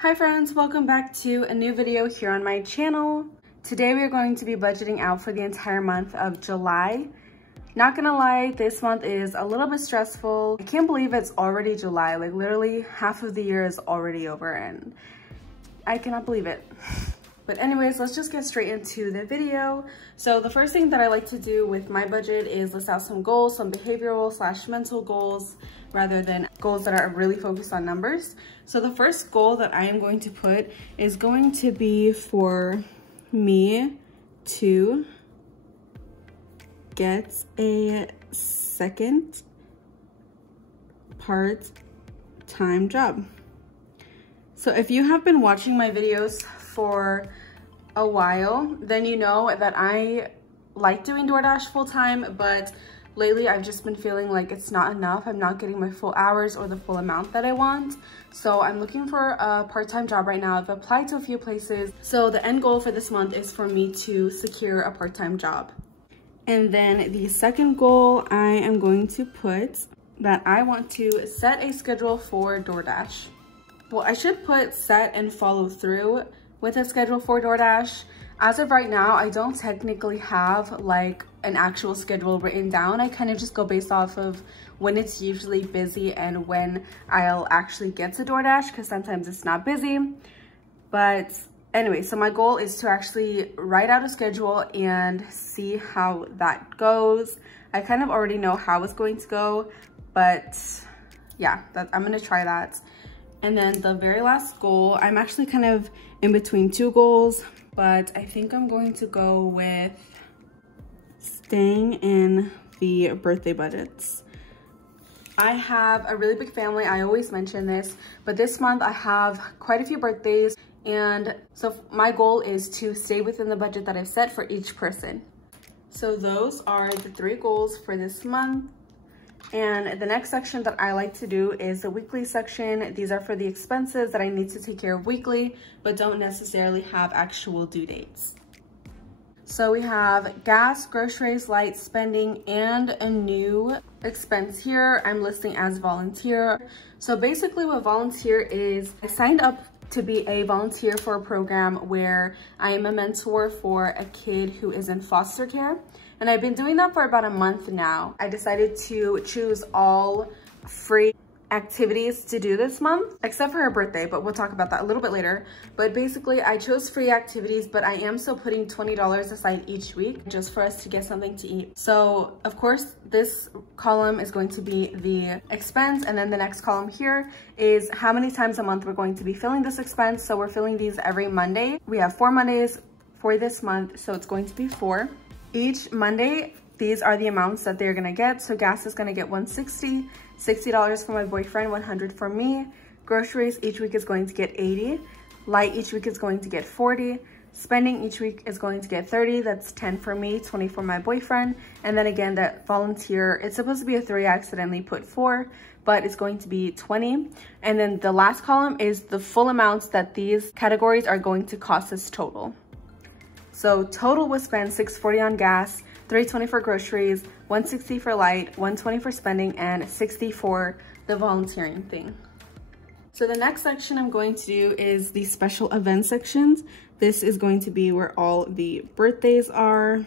Hi friends, welcome back to a new video here on my channel. Today we are going to be budgeting out for the entire month of July. Not gonna lie, this month is a little bit stressful. I can't believe it's already July, like literally half of the year is already over and I cannot believe it. But anyways, let's just get straight into the video. So the first thing that I like to do with my budget is list out some goals, some behavioral / mental goals, rather than goals that are really focused on numbers. So the first goal that I am going to put is going to be for me to get a second part-time job. So if you have been watching my videos for a while, then you know that I like doing DoorDash full-time, but lately I've just been feeling like it's not enough. I'm not getting my full hours or the full amount that I want. So I'm looking for a part-time job right now. I've applied to a few places. So the end goal for this month is for me to secure a part-time job. And then the second goal I am going to put that I want to set a schedule for DoorDash. Well, I should put set and follow through with a schedule for DoorDash. As of right now, I don't technically have like an actual schedule written down. I kind of just go based off of when it's usually busy and when I'll actually get to DoorDash, because sometimes it's not busy. But anyway, so my goal is to actually write out a schedule and see how that goes. I kind of already know how it's going to go, but yeah, I'm gonna try that. And then the very last goal, I'm actually kind of in between two goals, but I think I'm going to go with staying in the birthday budgets. I have a really big family. I always mention this, but this month I have quite a few birthdays. And so my goal is to stay within the budget that I've set for each person. So those are the 3 goals for this month. And the next section that I like to do is the weekly section. These are for the expenses that I need to take care of weekly, but don't necessarily have actual due dates. So we have gas, groceries, light spending, and a new expense here I'm listing as volunteer. So basically what volunteer is, I signed up to be a volunteer for a program where I am a mentor for a kid who is in foster care. And I've been doing that for about a month now. I decided to choose all free activities to do this month, except for her birthday, but we'll talk about that a little bit later. But basically I chose free activities, but I am still putting $20 aside each week just for us to get something to eat. So of course, this column is going to be the expense, and then the next column here is how many times a month we're going to be filling this expense. So we're filling these every Monday. We have 4 Mondays for this month, so it's going to be 4. Each Monday, these are the amounts that they're gonna get. So gas is gonna get $160, $60 for my boyfriend, $100 for me. Groceries each week is going to get $80. Light each week is going to get $40. Spending each week is going to get $30. That's $10 for me, $20 for my boyfriend. And then again, that volunteer, it's supposed to be a 3, I accidentally put 4, but it's going to be $20. And then the last column is the full amounts that these categories are going to cost us total. So total was spent $640 on gas, $320 for groceries, $160 for light, $120 for spending, and $60 for the volunteering thing. So the next section I'm going to do is the special event sections. This is going to be where all the birthdays are.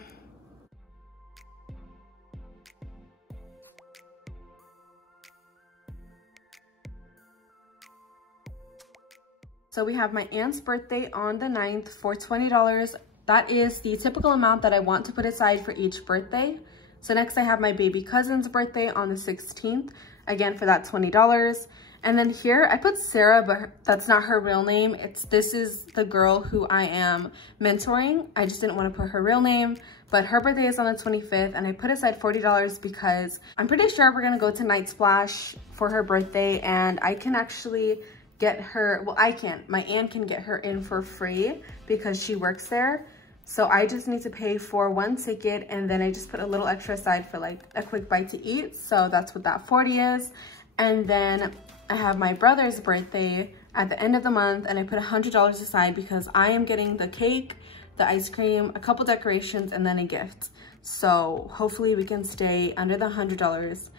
So we have my aunt's birthday on the 9th for $20. That is the typical amount that I want to put aside for each birthday. So next I have my baby cousin's birthday on the 16th, again for that $20. And then here I put Sarah, but that's not her real name. This is the girl who I am mentoring. I just didn't want to put her real name, but her birthday is on the 25th, and I put aside $40 because I'm pretty sure we're gonna go to Night Splash for her birthday, and I can actually get her, well, I can't, my aunt can get her in for free because she works there. So I just need to pay for 1 ticket, and then I just put a little extra aside for like a quick bite to eat. So that's what that 40 is. And then I have my brother's birthday at the end of the month, and I put $100 aside because I am getting the cake, the ice cream, a couple decorations, and then a gift. So hopefully we can stay under the $100.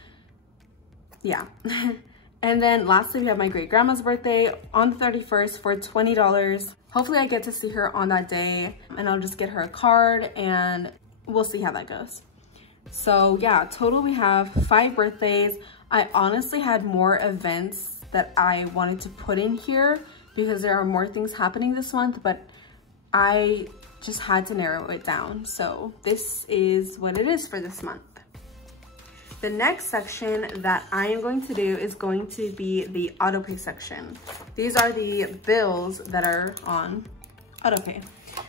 Yeah. And then lastly, we have my great grandma's birthday on the 31st for $20. Hopefully I get to see her on that day, and I'll just get her a card and we'll see how that goes. So yeah, total we have 5 birthdays. I honestly had more events that I wanted to put in here because there are more things happening this month, but I just had to narrow it down. So this is what it is for this month. The next section that I am going to do is going to be the autopay section. These are the bills that are on autopay.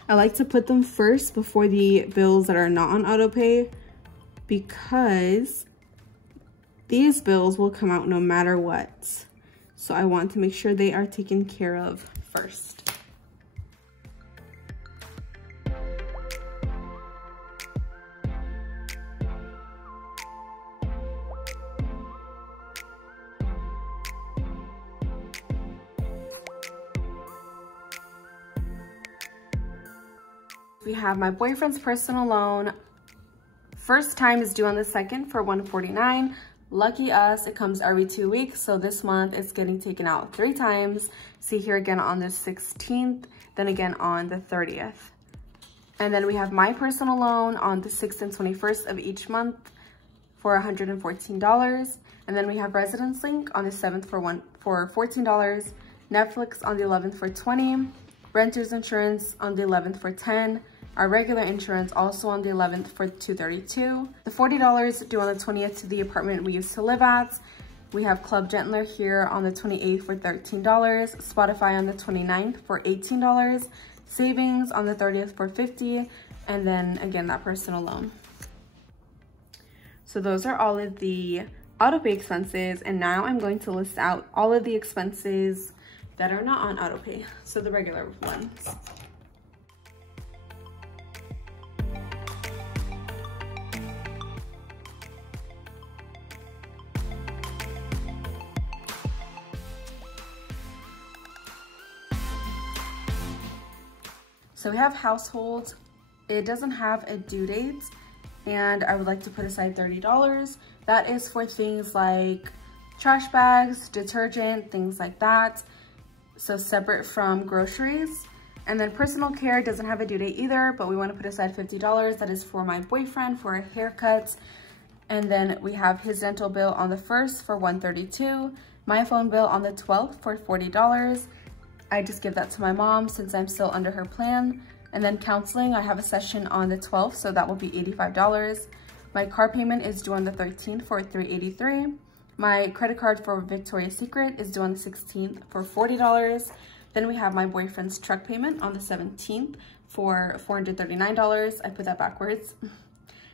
I like to put them first before the bills that are not on autopay because these bills will come out no matter what. So I want to make sure they are taken care of first. We have my boyfriend's personal loan. First time is due on the 2nd for $149. Lucky us, it comes every 2 weeks. So this month it's getting taken out 3 times. See here again on the 16th, then again on the 30th. And then we have my personal loan on the 6th and 21st of each month for $114. And then we have Residence Link on the 7th for $14. Netflix on the 11th for $20. Renter's insurance on the 11th for $10. Our regular insurance also on the 11th for $232. The $40 due on the 20th to the apartment we used to live at. We have Club Gentler here on the 28th for $13. Spotify on the 29th for $18. Savings on the 30th for $50. And then again, that personal loan. So those are all of the autopay expenses. And now I'm going to list out all of the expenses that are not on autopay. So the regular ones. So we have households. It doesn't have a due date, and I would like to put aside $30. That is for things like trash bags, detergent, things like that. So separate from groceries. And then personal care doesn't have a due date either, but we want to put aside $50. That is for my boyfriend for a haircut. And then we have his dental bill on the 1st for $132. My phone bill on the 12th for $40. I just give that to my mom since I'm still under her plan. And then counseling, I have a session on the 12th, so that will be $85. My car payment is due on the 13th for $383. My credit card for Victoria's Secret is due on the 16th for $40. Then we have my boyfriend's truck payment on the 17th for $439. I put that backwards.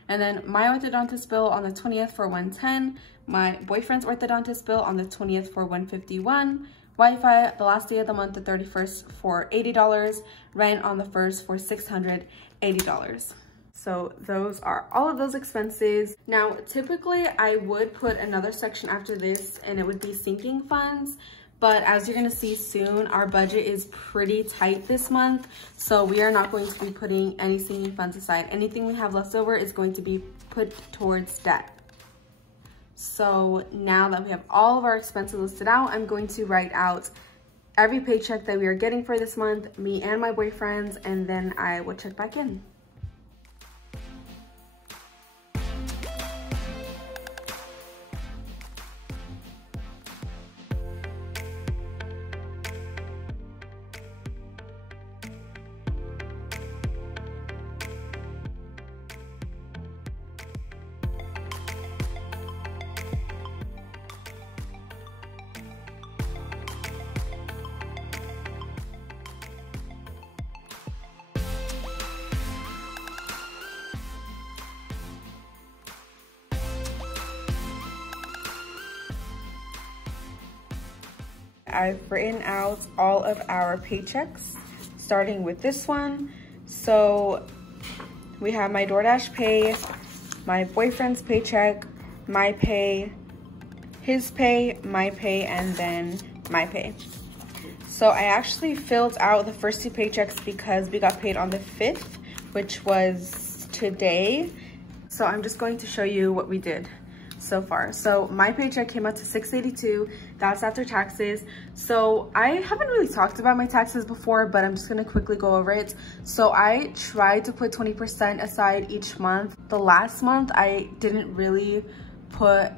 And then my orthodontist bill on the 20th for $110. My boyfriend's orthodontist bill on the 20th for $151. Wi-Fi the last day of the month, the 31st, for $80. Rent on the 1st for $680. So those are all of those expenses. Now, typically I would put another section after this and it would be sinking funds. But as you're gonna see soon, our budget is pretty tight this month. So we are not going to be putting any sinking funds aside. Anything we have left over is going to be put towards debt. So now that we have all of our expenses listed out, I'm going to write out every paycheck that we are getting for this month, me and my boyfriend's, and then I will check back in. I've written out all of our paychecks, starting with this one. So we have my DoorDash pay, my boyfriend's paycheck, my pay, his pay, my pay, and then my pay. So I actually filled out the first 2 paychecks because we got paid on the 5th, which was today. So I'm just going to show you what we did. so far. So my paycheck came out to $682. That's after taxes. So I haven't really talked about my taxes before, but I'm just gonna quickly go over it. So I try to put 20% aside each month. The last month I didn't really put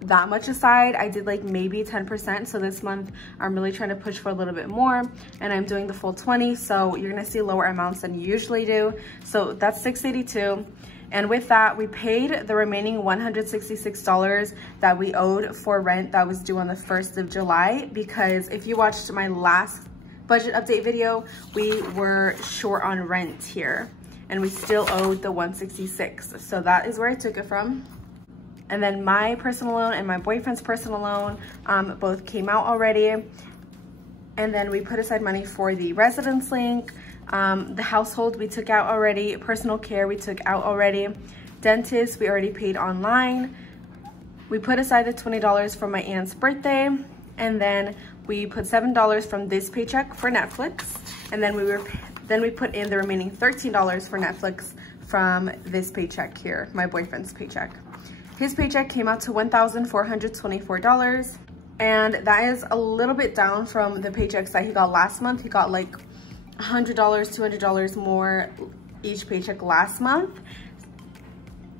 that much aside. I did like maybe 10%. So this month I'm really trying to push for a little bit more, and I'm doing the full 20. So you're gonna see lower amounts than you usually do. So that's $682. And with that, we paid the remaining $166 that we owed for rent that was due on the 1st of July, because if you watched my last budget update video, we were short on rent here and we still owed the $166. So that is where I took it from. And then my personal loan and my boyfriend's personal loan both came out already. And then we put aside money for the residence link. The household we took out already. Personal care we took out already. Dentist we already paid online. We put aside the $20 for my aunt's birthday. And then we put $7 from this paycheck for Netflix. And then we put in the remaining $13 for Netflix from this paycheck here, my boyfriend's paycheck. His paycheck came out to $1,424. And that is a little bit down from the paychecks that he got last month. He got like $100, $200 more each paycheck last month.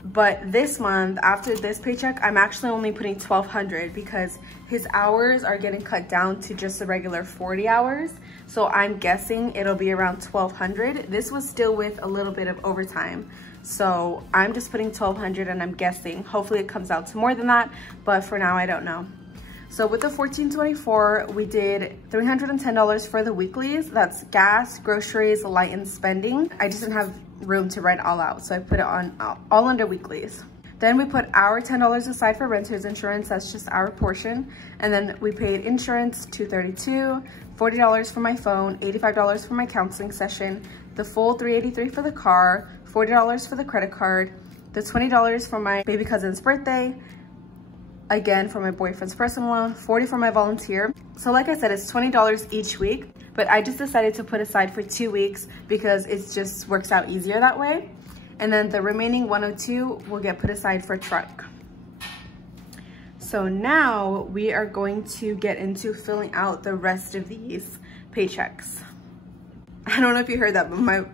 But this month, after this paycheck, I'm actually only putting $1,200 because his hours are getting cut down to just a regular 40 hours. So I'm guessing it'll be around $1,200. This was still with a little bit of overtime. So I'm just putting $1,200 and I'm guessing. Hopefully it comes out to more than that, but for now, I don't know. So with the $1,424, we did $310 for the weeklies. That's gas, groceries, light, and spending. I just didn't have room to write all out, so I put it on all under weeklies. Then we put our $10 aside for renter's insurance. That's just our portion. And then we paid insurance, $232, $40 for my phone, $85 for my counseling session, the full $383 for the car, $40 for the credit card, the $20 for my baby cousin's birthday, again for my boyfriend's personal loan, $40 for my volunteer. So like I said, it's $20 each week, but I just decided to put aside for 2 weeks because it just works out easier that way. And then the remaining $102 will get put aside for truck. So now we are going to get into filling out the rest of these paychecks. I don't know if you heard that, but my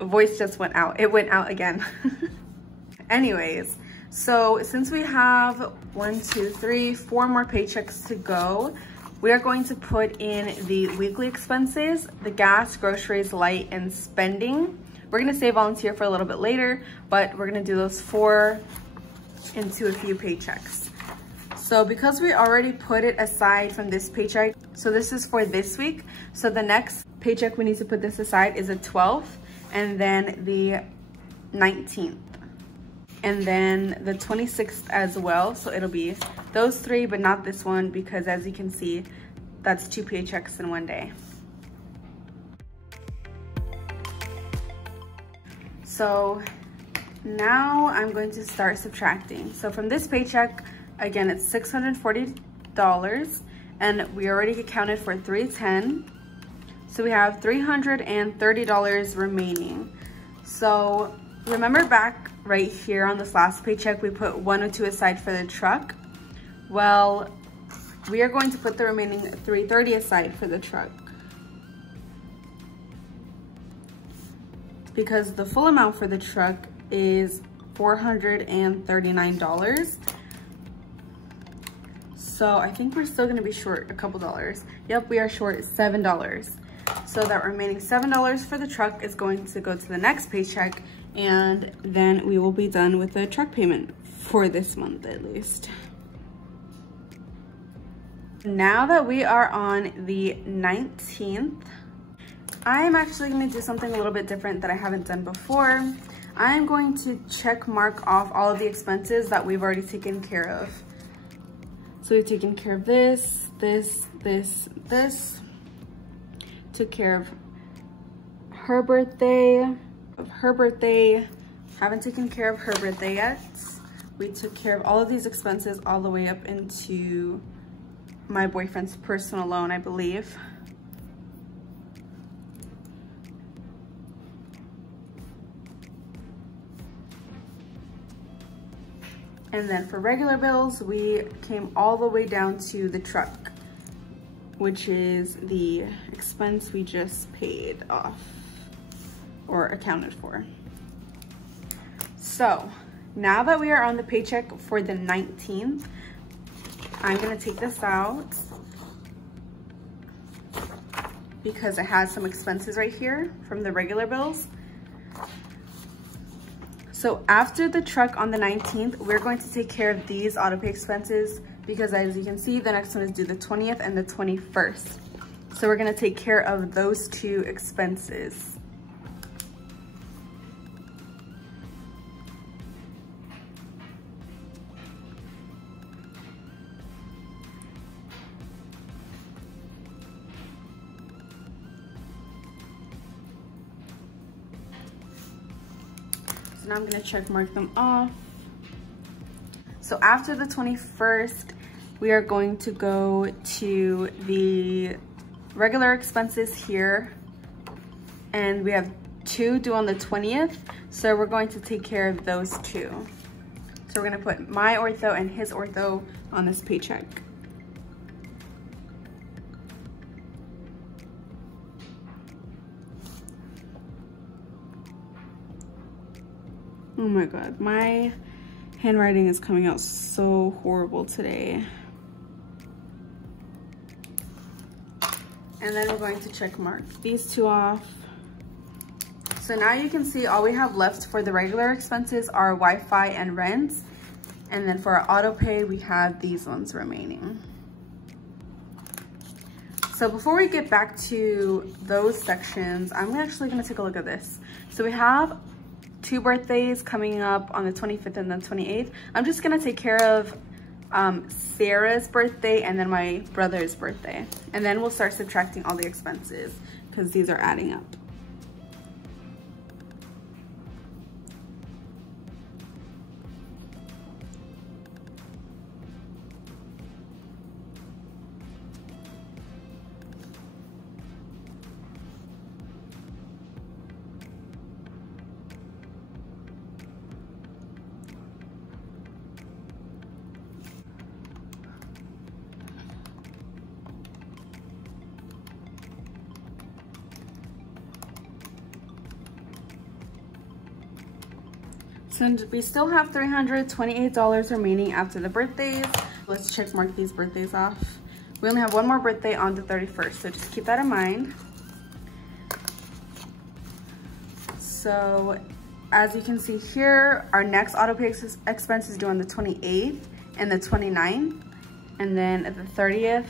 voice just went out. It went out again. Anyways, so since we have 1, 2, 3, 4 more paychecks to go, we are going to put in the weekly expenses, the gas, groceries, light, and spending. We're gonna save volunteer for a little bit later, but we're gonna do those 4 into a few paychecks. So because we already put it aside from this paycheck, so this is for this week. So the next paycheck we need to put this aside is the 12th, and then the 19th. And then the 26th as well. So it'll be those 3, but not this one, because as you can see, that's 2 paychecks in one day. So now I'm going to start subtracting. So from this paycheck, again, it's $640, and we already accounted for $310. So we have $330 remaining. So remember back right here on this last paycheck, we put $102 aside for the truck. Well, we are going to put the remaining $330 aside for the truck, because the full amount for the truck is $439. So I think we're still gonna be short a couple dollars. Yep, we are short $7. So that remaining $7 for the truck is going to go to the next paycheck, and then we will be done with the truck payment for this month at least. Now that we are on the 19th, I'm actually going to do something a little bit different that I haven't done before. I'm going to check mark off all of the expenses that we've already taken care of. So we've taken care of this, this, took care of her birthday, haven't taken care of her birthday yet. We took care of all of these expenses all the way up into my boyfriend's personal loan, I believe. And then for regular bills, we came all the way down to the truck, which is the expense we just paid off or accounted for. So now that we are on the paycheck for the 19th, I'm gonna take this out because it has some expenses right here from the regular bills. So after the truck on the 19th, we're going to take care of these auto pay expenses because as you can see, the next one is due the 20th and the 21st. So we're gonna take care of those two expenses. So now I'm gonna check mark them off. So after the 21st, we are going to go to the regular expenses here. And we have 2 due on the 20th. So we're going to take care of those 2. So we're gonna put my ortho and his ortho on this paycheck. Oh my God, my handwriting is coming out so horrible today. And then we're going to check mark these 2 off. So now you can see all we have left for the regular expenses are Wi-Fi and rents. And then for our auto pay, we have these ones remaining. So before we get back to those sections, I'm actually gonna take a look at this. So we have 2 birthdays coming up on the 25th and the 28th. I'm just gonna take care of Sarah's birthday and then my brother's birthday. And then we'll start subtracting all the expenses because these are adding up. So we still have $328 remaining after the birthdays. Let's check mark these birthdays off. We only have 1 more birthday on the 31st, so just keep that in mind. So as you can see here, our next auto pay expense is due on the 28th and the 29th, and then at the 30th.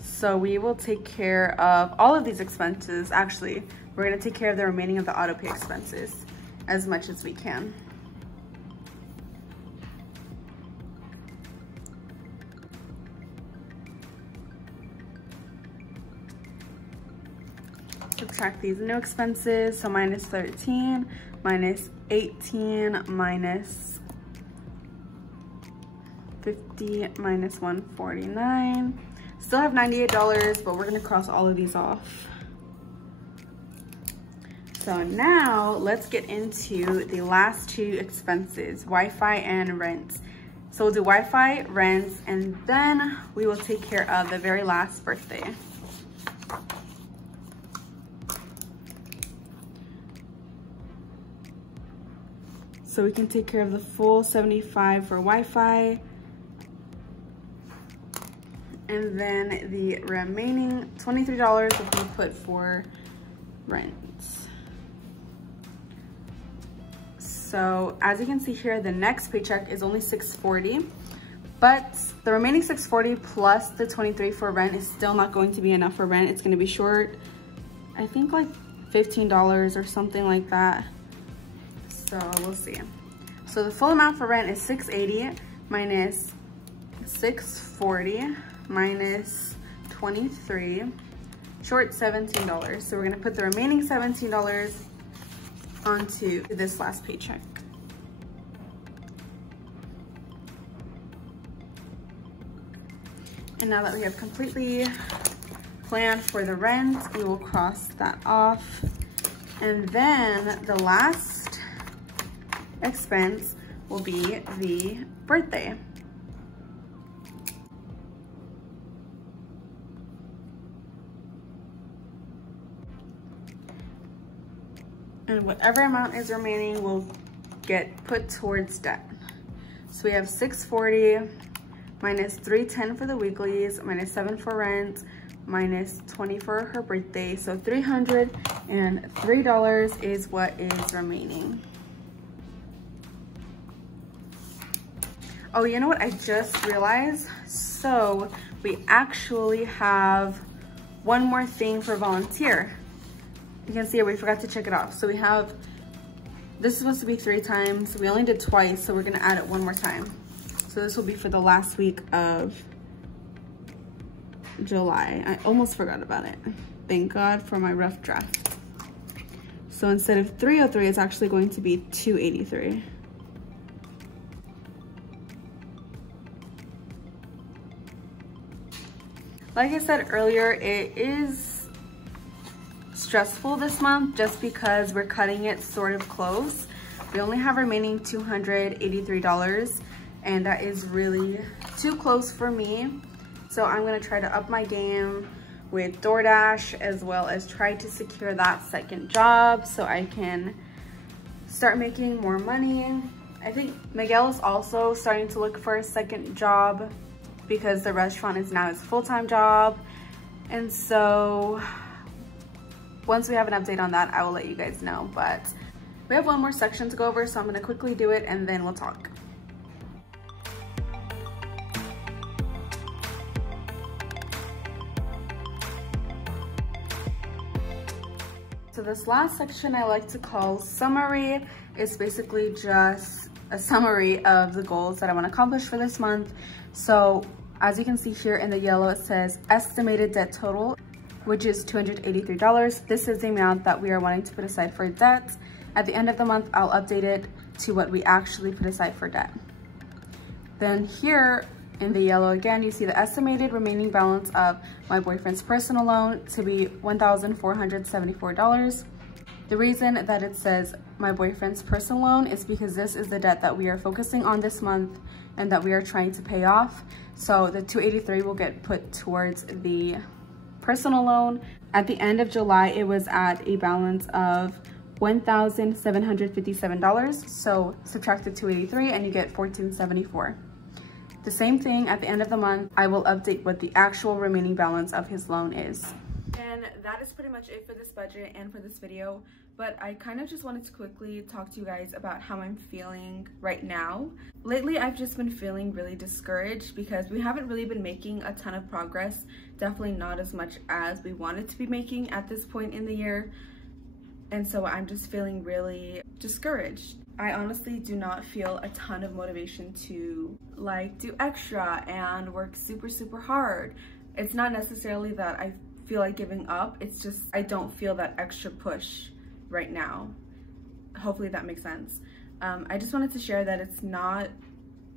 So we will take care of all of these expenses. Actually, we're gonna take care of the remaining of the auto pay expenses as much as we can. Subtract these new expenses. So minus 13, minus 18, minus 50, minus 149. Still have $98, but we're gonna cross all of these off. So now let's get into the last 2 expenses, Wi-Fi and rent. So we'll do Wi-Fi, rent, and then we will take care of the very last birthday. So we can take care of the full $75 for Wi-Fi, and then the remaining $23 will be put for rent. So as you can see here, the next paycheck is only $640, but the remaining $640 plus the $23 for rent is still not going to be enough for rent. It's gonna be short, I think like $15 or something like that. So we'll see. So the full amount for rent is $680 minus $640 minus $23, short $17. So we're gonna put the remaining $17 onto this last paycheck. And now that we have completely planned for the rent, we will cross that off. And then the last expense will be the birthday. And whatever amount is remaining will get put towards debt. So we have $640 minus $310 for the weeklies, minus $7 for rent, minus $20 for her birthday. So $303 is what is remaining. Oh, you know what I just realized? So we actually have one more thing for volunteer. You can see we forgot to check it off. So we have, this is supposed to be 3 times. We only did twice, so we're gonna add it one more time. So this will be for the last week of July. I almost forgot about it. Thank God for my rough draft. So instead of 303, it's actually going to be 283. Like I said earlier, it is stressful this month just because we're cutting it sort of close. We only have remaining $283, and that is really too close for me. So I'm gonna try to up my game with DoorDash, as well as try to secure that second job so I can start making more money. I think Miguel is also starting to look for a second job because the restaurant is now his full-time job. And so once we have an update on that, I will let you guys know. But we have one more section to go over, so I'm gonna quickly do it and then we'll talk. So this last section I like to call summary. It's basically just a summary of the goals that I want to accomplish for this month. So as you can see here in the yellow, it says estimated debt total, which is $283. This is the amount that we are wanting to put aside for debt. At the end of the month, I'll update it to what we actually put aside for debt. Then here in the yellow again, you see the estimated remaining balance of my boyfriend's personal loan to be $1,474. The reason that it says my boyfriend's personal loan is because this is the debt that we are focusing on this month and that we are trying to pay off. So the $283 will get put towards the personal loan. At the end of July, it was at a balance of $1,757. So subtract the $283 and you get $1,474. The same thing at the end of the month, I will update what the actual remaining balance of his loan is. And that is pretty much it for this budget and for this video. But I kind of just wanted to quickly talk to you guys about how I'm feeling right now. Lately, I've just been feeling really discouraged because we haven't really been making a ton of progress. Definitely not as much as we wanted to be making at this point in the year. And so I'm just feeling really discouraged. I honestly do not feel a ton of motivation to like do extra and work super hard. It's not necessarily that I feel like giving up, it's just I don't feel that extra push right now. Hopefully that makes sense. I just wanted to share that it's not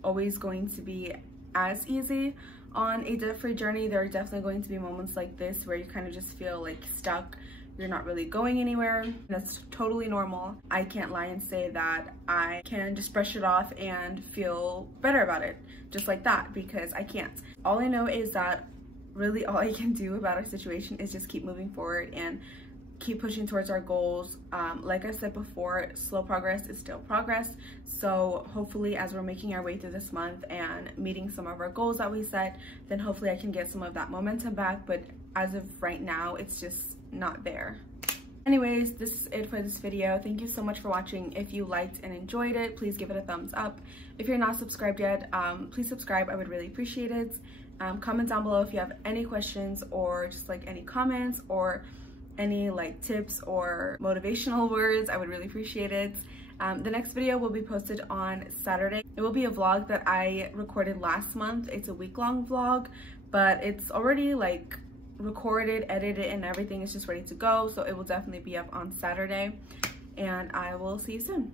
always going to be as easy on a debt-free journey. There are definitely going to be moments like this where you kind of just feel like stuck. You're not really going anywhere. That's totally normal. I can't lie and say that I can just brush it off and feel better about it just like that, because I can't. All I know is that really all I can do about our situation is just keep moving forward and keep pushing towards our goals. Like I said before, slow progress is still progress. So hopefully as we're making our way through this month and meeting some of our goals that we set, then hopefully I can get some of that momentum back. But as of right now, it's just not there. Anyways, this is it for this video. Thank you so much for watching. If you liked and enjoyed it, please give it a thumbs up. If you're not subscribed yet, please subscribe. I would really appreciate it. Comment down below if you have any questions or just like any comments or any like tips or motivational words. I would really appreciate it. The next video will be posted on Saturday. It will be a vlog that I recorded last month. It's a week-long vlog, but it's already like recorded, edited, and everything is just ready to go. So it will definitely be up on Saturday, and I will see you soon.